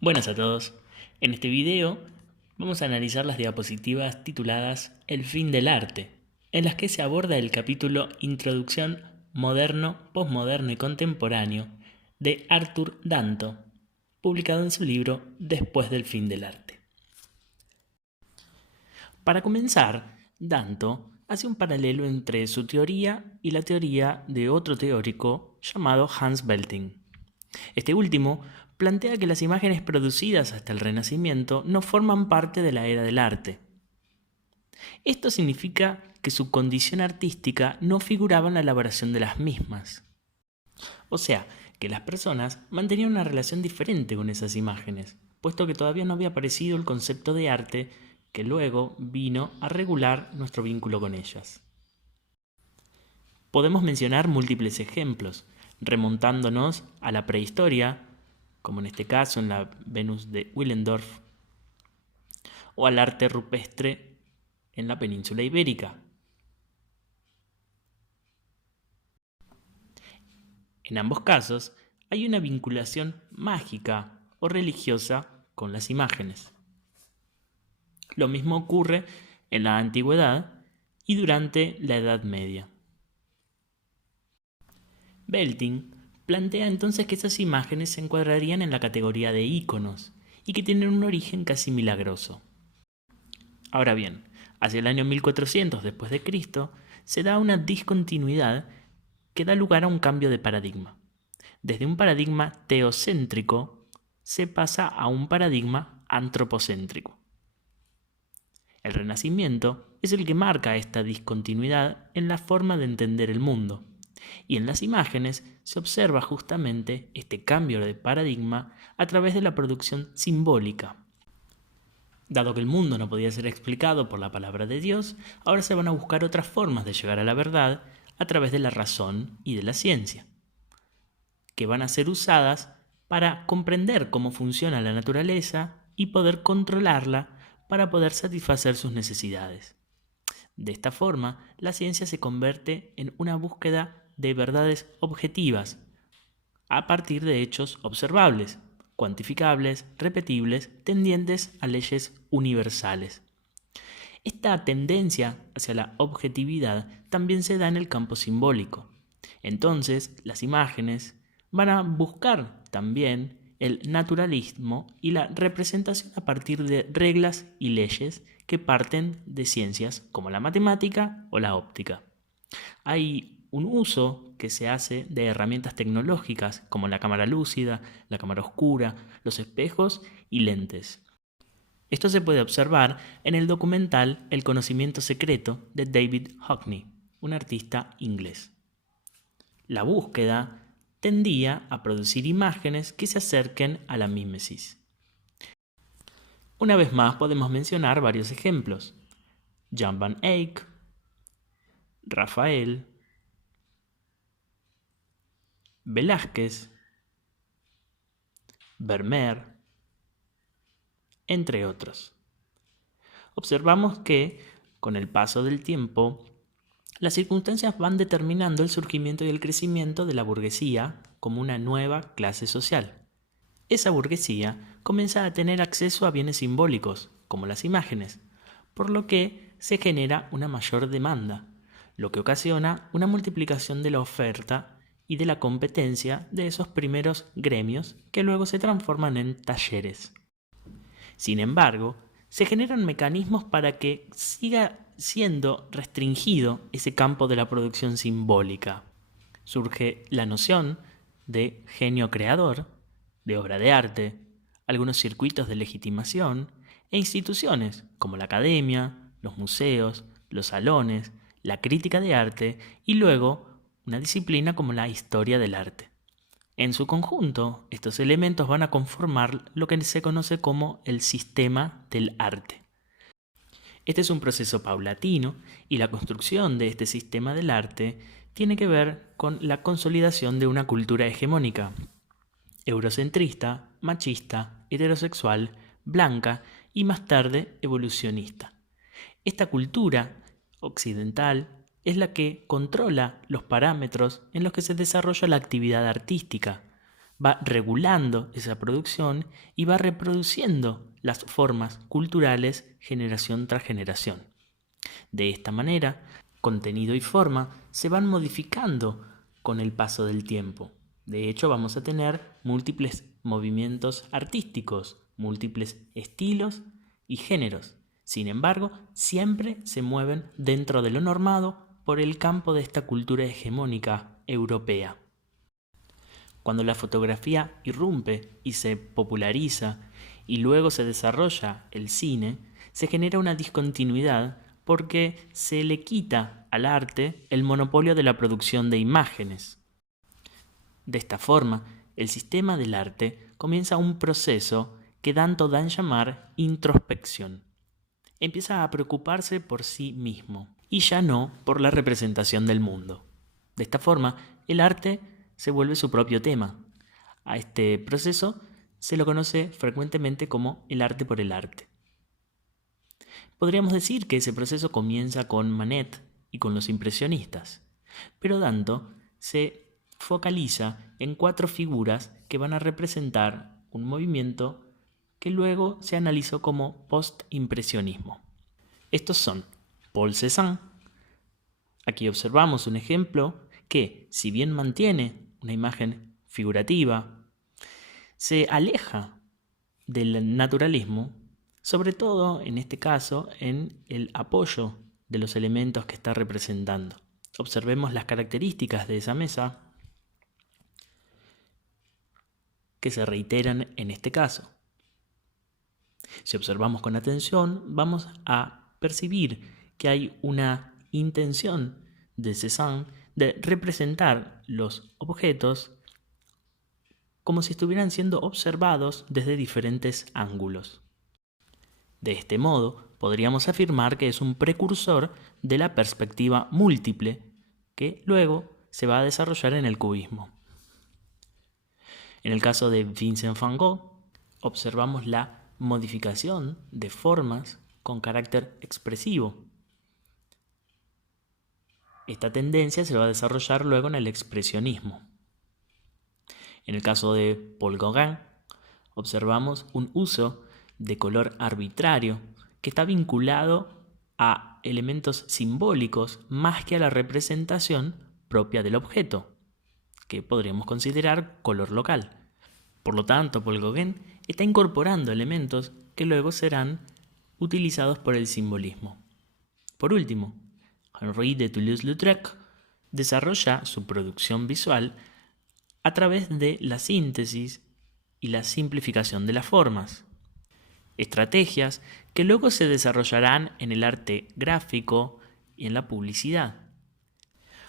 Buenas a todos. En este video vamos a analizar las diapositivas tituladas El fin del arte, en las que se aborda el capítulo Introducción moderno, posmoderno y contemporáneo de Arthur Danto, publicado en su libro Después del fin del arte. Para comenzar, Danto hace un paralelo entre su teoría y la teoría de otro teórico llamado Hans Belting. Este último plantea que las imágenes producidas hasta el Renacimiento no forman parte de la era del arte. Esto significa que su condición artística no figuraba en la elaboración de las mismas. O sea, que las personas mantenían una relación diferente con esas imágenes, puesto que todavía no había aparecido el concepto de arte que luego vino a regular nuestro vínculo con ellas. Podemos mencionar múltiples ejemplos, remontándonos a la prehistoria, como en este caso en la Venus de Willendorf, o al arte rupestre en la península ibérica. En ambos casos hay una vinculación mágica o religiosa con las imágenes. Lo mismo ocurre en la antigüedad y durante la Edad Media. Belting plantea entonces que esas imágenes se encuadrarían en la categoría de íconos y que tienen un origen casi milagroso. Ahora bien, hacia el año 1400 después de Cristo se da una discontinuidad que da lugar a un cambio de paradigma. Desde un paradigma teocéntrico se pasa a un paradigma antropocéntrico. El Renacimiento es el que marca esta discontinuidad en la forma de entender el mundo. Y en las imágenes se observa justamente este cambio de paradigma a través de la producción simbólica. Dado que el mundo no podía ser explicado por la palabra de Dios, ahora se van a buscar otras formas de llegar a la verdad a través de la razón y de la ciencia, que van a ser usadas para comprender cómo funciona la naturaleza y poder controlarla para poder satisfacer sus necesidades. De esta forma, la ciencia se convierte en una búsqueda de verdades objetivas a partir de hechos observables, cuantificables, repetibles, tendientes a leyes universales. Esta tendencia hacia la objetividad también se da en el campo simbólico. Entonces, las imágenes van a buscar también el naturalismo y la representación a partir de reglas y leyes que parten de ciencias como la matemática o la óptica. Hay un uso que se hace de herramientas tecnológicas como la cámara lúcida, la cámara oscura, los espejos y lentes. Esto se puede observar en el documental El conocimiento secreto de David Hockney, un artista inglés. La búsqueda tendía a producir imágenes que se acerquen a la mímesis. Una vez más podemos mencionar varios ejemplos: Jan van Eyck, Rafael, Velázquez, Vermeer, entre otros. Observamos que, con el paso del tiempo, las circunstancias van determinando el surgimiento y el crecimiento de la burguesía como una nueva clase social. Esa burguesía comienza a tener acceso a bienes simbólicos, como las imágenes, por lo que se genera una mayor demanda, lo que ocasiona una multiplicación de la oferta y de la competencia de esos primeros gremios que luego se transforman en talleres. Sin embargo, se generan mecanismos para que siga siendo restringido ese campo de la producción simbólica. Surge la noción de genio creador, de obra de arte, algunos circuitos de legitimación e instituciones como la academia, los museos, los salones, la crítica de arte y luego una disciplina como la historia del arte. En su conjunto, estos elementos van a conformar lo que se conoce como el sistema del arte. Este es un proceso paulatino y la construcción de este sistema del arte tiene que ver con la consolidación de una cultura hegemónica, eurocentrista, machista, heterosexual, blanca y más tarde evolucionista. Esta cultura occidental es la que controla los parámetros en los que se desarrolla la actividad artística, va regulando esa producción y va reproduciendo las formas culturales generación tras generación. De esta manera, contenido y forma se van modificando con el paso del tiempo. De hecho, vamos a tener múltiples movimientos artísticos, múltiples estilos y géneros. Sin embargo, siempre se mueven dentro de lo normado por el campo de esta cultura hegemónica europea. Cuando la fotografía irrumpe y se populariza y luego se desarrolla el cine, se genera una discontinuidad porque se le quita al arte el monopolio de la producción de imágenes. De esta forma, el sistema del arte comienza un proceso que tanto dan llamar introspección. Empieza a preocuparse por sí mismo y ya no por la representación del mundo. De esta forma, el arte se vuelve su propio tema. A este proceso se lo conoce frecuentemente como el arte por el arte. Podríamos decir que ese proceso comienza con Manet y con los impresionistas, pero tanto se focaliza en 4 figuras que van a representar un movimiento que luego se analizó como postimpresionismo. Estos son Paul Cézanne. Aquí observamos un ejemplo que, si bien mantiene una imagen figurativa, se aleja del naturalismo, sobre todo en este caso en el apoyo de los elementos que está representando. Observemos las características de esa mesa que se reiteran en este caso. Si observamos con atención, vamos a percibir que hay una intención de Cézanne de representar los objetos como si estuvieran siendo observados desde diferentes ángulos. De este modo, podríamos afirmar que es un precursor de la perspectiva múltiple que luego se va a desarrollar en el cubismo. En el caso de Vincent van Gogh, observamos la modificación de formas con carácter expresivo. Esta tendencia se va a desarrollar luego en el expresionismo. En el caso de Paul Gauguin, observamos un uso de color arbitrario que está vinculado a elementos simbólicos más que a la representación propia del objeto, que podríamos considerar color local. Por lo tanto, Paul Gauguin está incorporando elementos que luego serán utilizados por el simbolismo. Por último, Henri de Toulouse-Lautrec desarrolla su producción visual a través de la síntesis y la simplificación de las formas, estrategias que luego se desarrollarán en el arte gráfico y en la publicidad.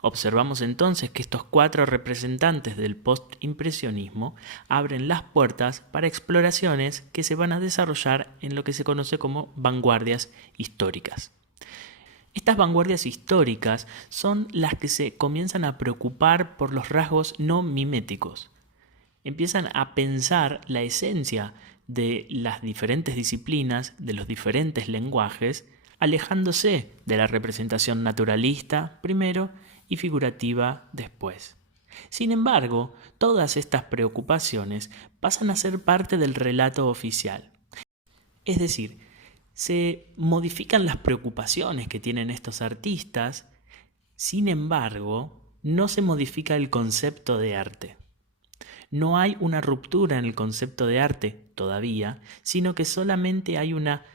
Observamos entonces que estos 4 representantes del postimpresionismo abren las puertas para exploraciones que se van a desarrollar en lo que se conoce como vanguardias históricas. Estas vanguardias históricas son las que se comienzan a preocupar por los rasgos no miméticos. Empiezan a pensar la esencia de las diferentes disciplinas, de los diferentes lenguajes, alejándose de la representación naturalista primero y figurativa después. Sin embargo, todas estas preocupaciones pasan a ser parte del relato oficial. Es decir, se modifican las preocupaciones que tienen estos artistas, sin embargo, no se modifica el concepto de arte. No hay una ruptura en el concepto de arte todavía, sino que solamente hay una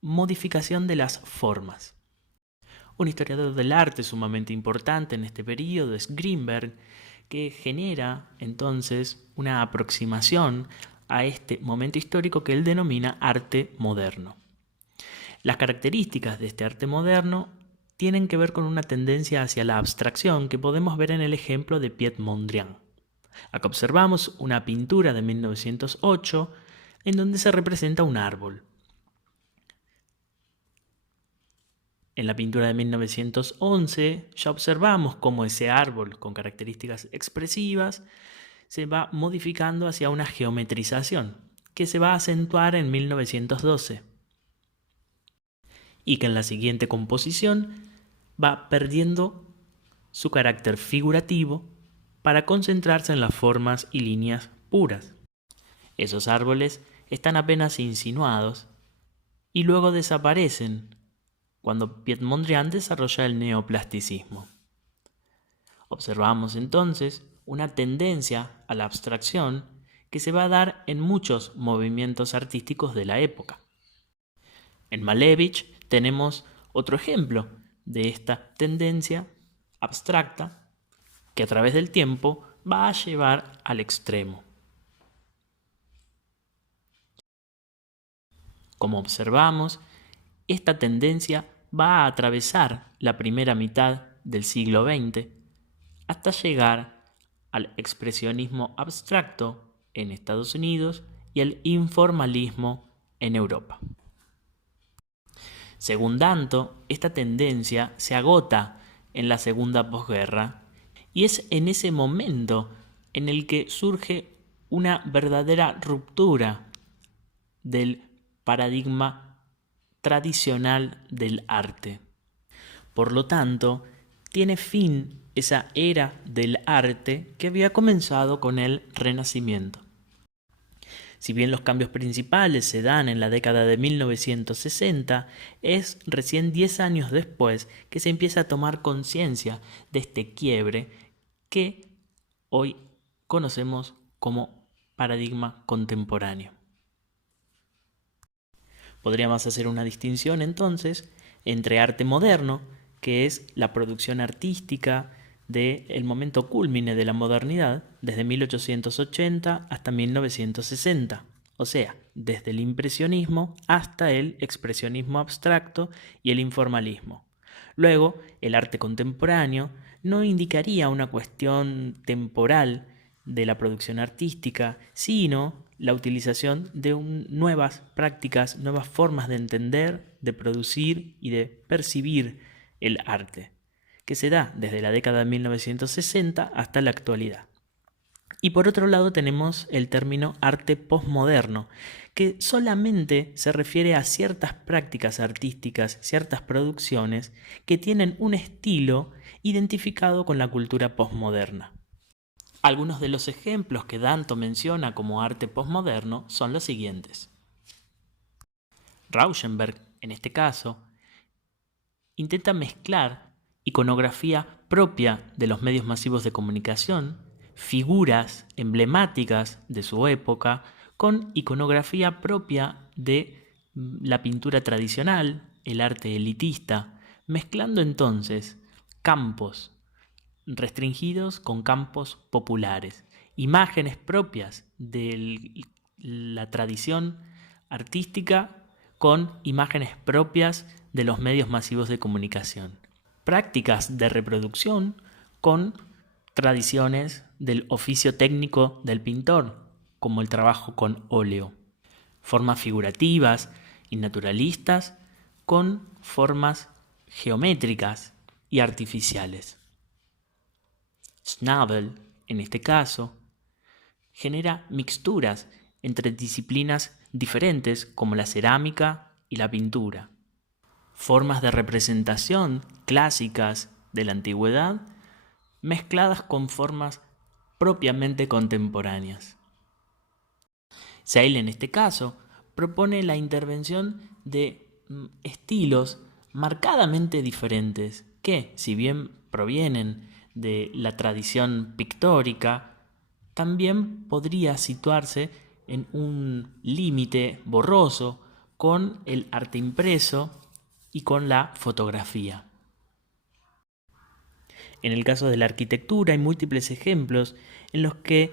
modificación de las formas. Un historiador del arte sumamente importante en este periodo es Greenberg, que genera entonces una aproximación a este momento histórico que él denomina arte moderno. Las características de este arte moderno tienen que ver con una tendencia hacia la abstracción que podemos ver en el ejemplo de Piet Mondrian. Acá observamos una pintura de 1908 en donde se representa un árbol. En la pintura de 1911 ya observamos cómo ese árbol con características expresivas se va modificando hacia una geometrización que se va a acentuar en 1912 y que en la siguiente composición va perdiendo su carácter figurativo para concentrarse en las formas y líneas puras. Esos árboles están apenas insinuados y luego desaparecen cuando Piet Mondrian desarrolla el neoplasticismo. Observamos entonces una tendencia a la abstracción que se va a dar en muchos movimientos artísticos de la época. En Malevich tenemos otro ejemplo de esta tendencia abstracta que a través del tiempo va a llevar al extremo. Como observamos, esta tendencia va a atravesar la primera mitad del siglo XX hasta llegar al expresionismo abstracto en Estados Unidos y al informalismo en Europa. Según Danto, esta tendencia se agota en la segunda posguerra y es en ese momento en el que surge una verdadera ruptura del paradigma tradicional del arte. Por lo tanto, tiene fin esa era del arte que había comenzado con el Renacimiento. Si bien los cambios principales se dan en la década de 1960, es recién 10 años después que se empieza a tomar conciencia de este quiebre que hoy conocemos como paradigma contemporáneo. Podríamos hacer una distinción entonces entre arte moderno, que es la producción artística del momento cúlmine de la modernidad, desde 1880 hasta 1960, o sea, desde el impresionismo hasta el expresionismo abstracto y el informalismo. Luego, el arte contemporáneo no indicaría una cuestión temporal de la producción artística, sino la utilización de nuevas prácticas, nuevas formas de entender, de producir y de percibir el arte, que se da desde la década de 1960 hasta la actualidad. Y por otro lado tenemos el término arte posmoderno, que solamente se refiere a ciertas prácticas artísticas, ciertas producciones que tienen un estilo identificado con la cultura posmoderna. Algunos de los ejemplos que Danto menciona como arte posmoderno son los siguientes. Rauschenberg, en este caso, intenta mezclar iconografía propia de los medios masivos de comunicación, figuras emblemáticas de su época, con iconografía propia de la pintura tradicional, el arte elitista, mezclando entonces campos restringidos con campos populares, imágenes propias de la tradición artística con imágenes propias de los medios masivos de comunicación, prácticas de reproducción con tradiciones del oficio técnico del pintor, como el trabajo con óleo, formas figurativas y naturalistas con formas geométricas y artificiales. Schnabel, en este caso, genera mixturas entre disciplinas diferentes como la cerámica y la pintura, formas de representación clásicas de la antigüedad mezcladas con formas propiamente contemporáneas. Seyle, en este caso, propone la intervención de estilos marcadamente diferentes que, si bien provienen de la tradición pictórica, también podría situarse en un límite borroso con el arte impreso y con la fotografía. En el caso de la arquitectura hay múltiples ejemplos en los que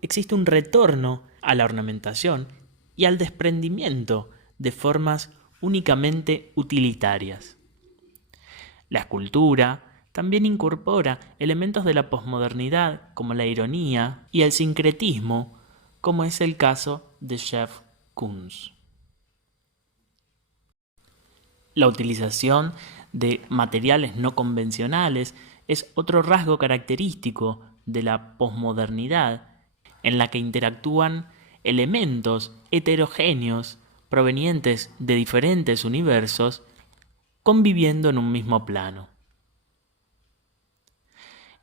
existe un retorno a la ornamentación y al desprendimiento de formas únicamente utilitarias. La escultura también incorpora elementos de la posmodernidad como la ironía y el sincretismo, como es el caso de Jeff Koons. La utilización de materiales no convencionales es otro rasgo característico de la posmodernidad, en la que interactúan elementos heterogéneos provenientes de diferentes universos conviviendo en un mismo plano.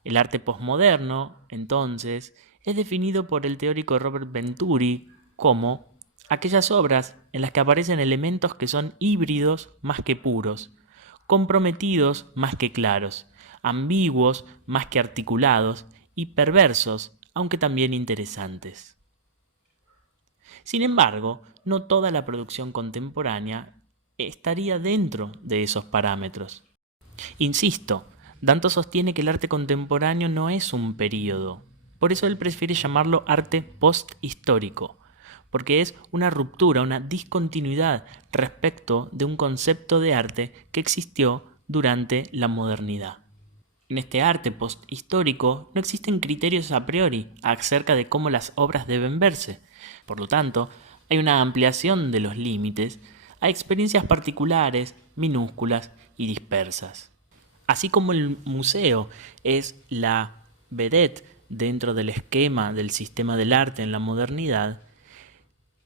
El arte posmoderno, entonces, es definido por el teórico Robert Venturi como aquellas obras en las que aparecen elementos que son híbridos más que puros, comprometidos más que claros, ambiguos más que articulados y perversos, aunque también interesantes. Sin embargo, no toda la producción contemporánea estaría dentro de esos parámetros. Insisto, Danto sostiene que el arte contemporáneo no es un período, por eso él prefiere llamarlo arte posthistórico, porque es una ruptura, una discontinuidad respecto de un concepto de arte que existió durante la modernidad. En este arte posthistórico no existen criterios a priori acerca de cómo las obras deben verse. Por lo tanto, hay una ampliación de los límites a experiencias particulares, minúsculas y dispersas. Así como el museo es la vedette dentro del esquema del sistema del arte en la modernidad,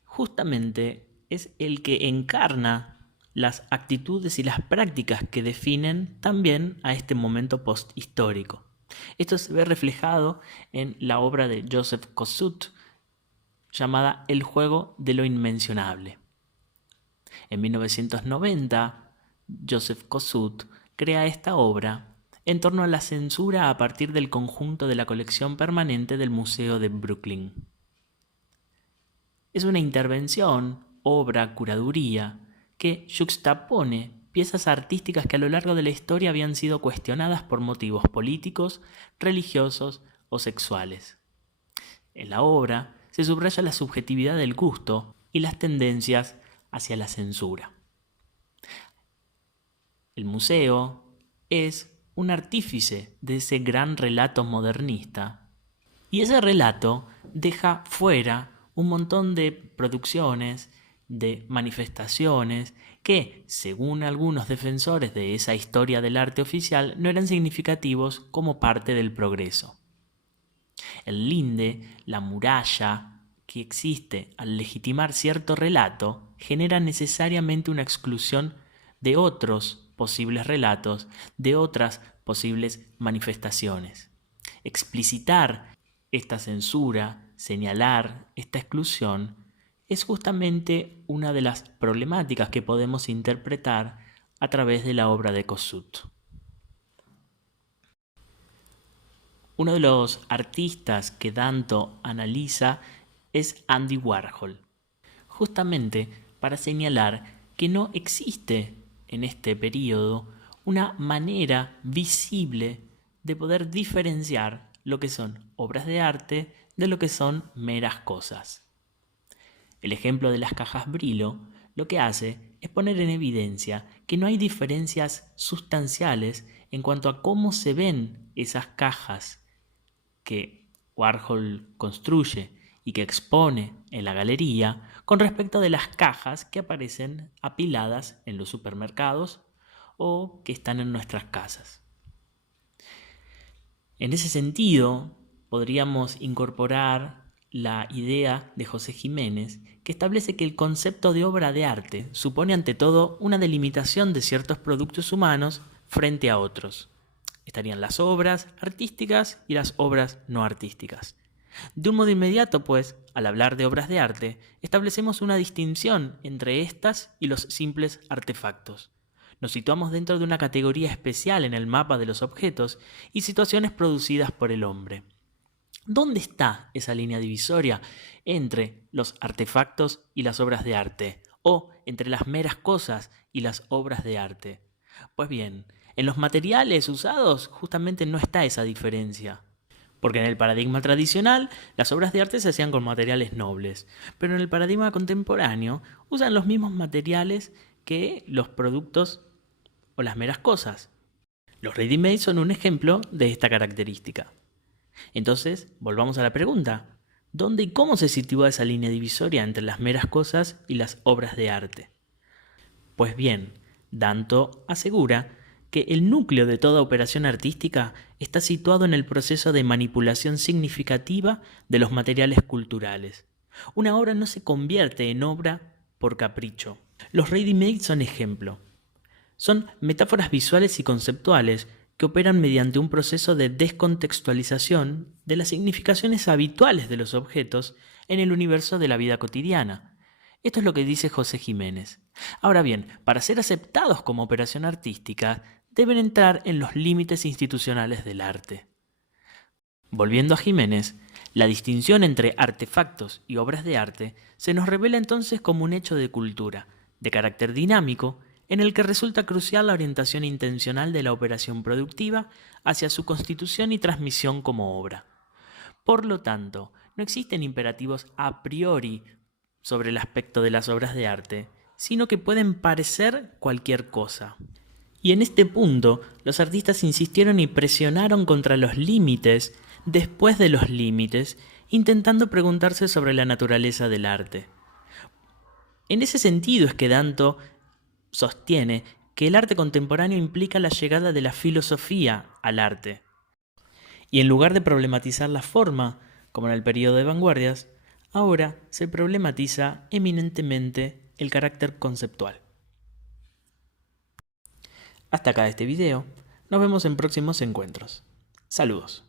justamente es el que encarna las actitudes y las prácticas que definen también a este momento posthistórico. Esto se ve reflejado en la obra de Joseph Kosuth llamada El juego de lo inmencionable. En 1990, Joseph Kosuth crea esta obra en torno a la censura a partir del conjunto de la colección permanente del Museo de Brooklyn. Es una intervención, obra, curaduría, que yuxtapone piezas artísticas que a lo largo de la historia habían sido cuestionadas por motivos políticos, religiosos o sexuales. En la obra se subraya la subjetividad del gusto y las tendencias hacia la censura. El museo es un artífice de ese gran relato modernista y ese relato deja fuera un montón de producciones, de manifestaciones que, según algunos defensores de esa historia del arte oficial, no eran significativos como parte del progreso. El linde, la muralla que existe al legitimar cierto relato, genera necesariamente una exclusión de otros posibles relatos, de otras posibles manifestaciones. Explicitar esta censura, señalar esta exclusión, es justamente una de las problemáticas que podemos interpretar a través de la obra de Kosuth. Uno de los artistas que Danto analiza es Andy Warhol, justamente para señalar que no existe en este periodo una manera visible de poder diferenciar lo que son obras de arte de lo que son meras cosas. El ejemplo de las cajas Brillo lo que hace es poner en evidencia que no hay diferencias sustanciales en cuanto a cómo se ven esas cajas que Warhol construye y que expone en la galería con respecto de las cajas que aparecen apiladas en los supermercados o que están en nuestras casas. En ese sentido, podríamos incorporar la idea de José Jiménez, que establece que el concepto de obra de arte supone ante todo una delimitación de ciertos productos humanos frente a otros. Estarían las obras artísticas y las obras no artísticas. De un modo inmediato, pues, al hablar de obras de arte, establecemos una distinción entre estas y los simples artefactos. Nos situamos dentro de una categoría especial en el mapa de los objetos y situaciones producidas por el hombre. ¿Dónde está esa línea divisoria entre los artefactos y las obras de arte? ¿O entre las meras cosas y las obras de arte? Pues bien, en los materiales usados justamente no está esa diferencia. Porque en el paradigma tradicional las obras de arte se hacían con materiales nobles, pero en el paradigma contemporáneo usan los mismos materiales que los productos o las meras cosas. Los ready-made son un ejemplo de esta característica. Entonces, volvamos a la pregunta: ¿dónde y cómo se sitúa esa línea divisoria entre las meras cosas y las obras de arte? Pues bien, Danto asegura que el núcleo de toda operación artística está situado en el proceso de manipulación significativa de los materiales culturales. Una obra no se convierte en obra por capricho. Los ready-made son ejemplo. Son metáforas visuales y conceptuales que que operan mediante un proceso de descontextualización de las significaciones habituales de los objetos en el universo de la vida cotidiana. Esto es lo que dice José Jiménez. Ahora bien, para ser aceptados como operación artística, deben entrar en los límites institucionales del arte. Volviendo a Jiménez, la distinción entre artefactos y obras de arte se nos revela entonces como un hecho de cultura, de carácter dinámico, en el que resulta crucial la orientación intencional de la operación productiva hacia su constitución y transmisión como obra. Por lo tanto, no existen imperativos a priori sobre el aspecto de las obras de arte, sino que pueden parecer cualquier cosa. Y en este punto, los artistas insistieron y presionaron contra los límites después de los límites, intentando preguntarse sobre la naturaleza del arte. En ese sentido es que Danto sostiene que el arte contemporáneo implica la llegada de la filosofía al arte. Y en lugar de problematizar la forma, como en el periodo de vanguardias, ahora se problematiza eminentemente el carácter conceptual. Hasta acá este video. Nos vemos en próximos encuentros. Saludos.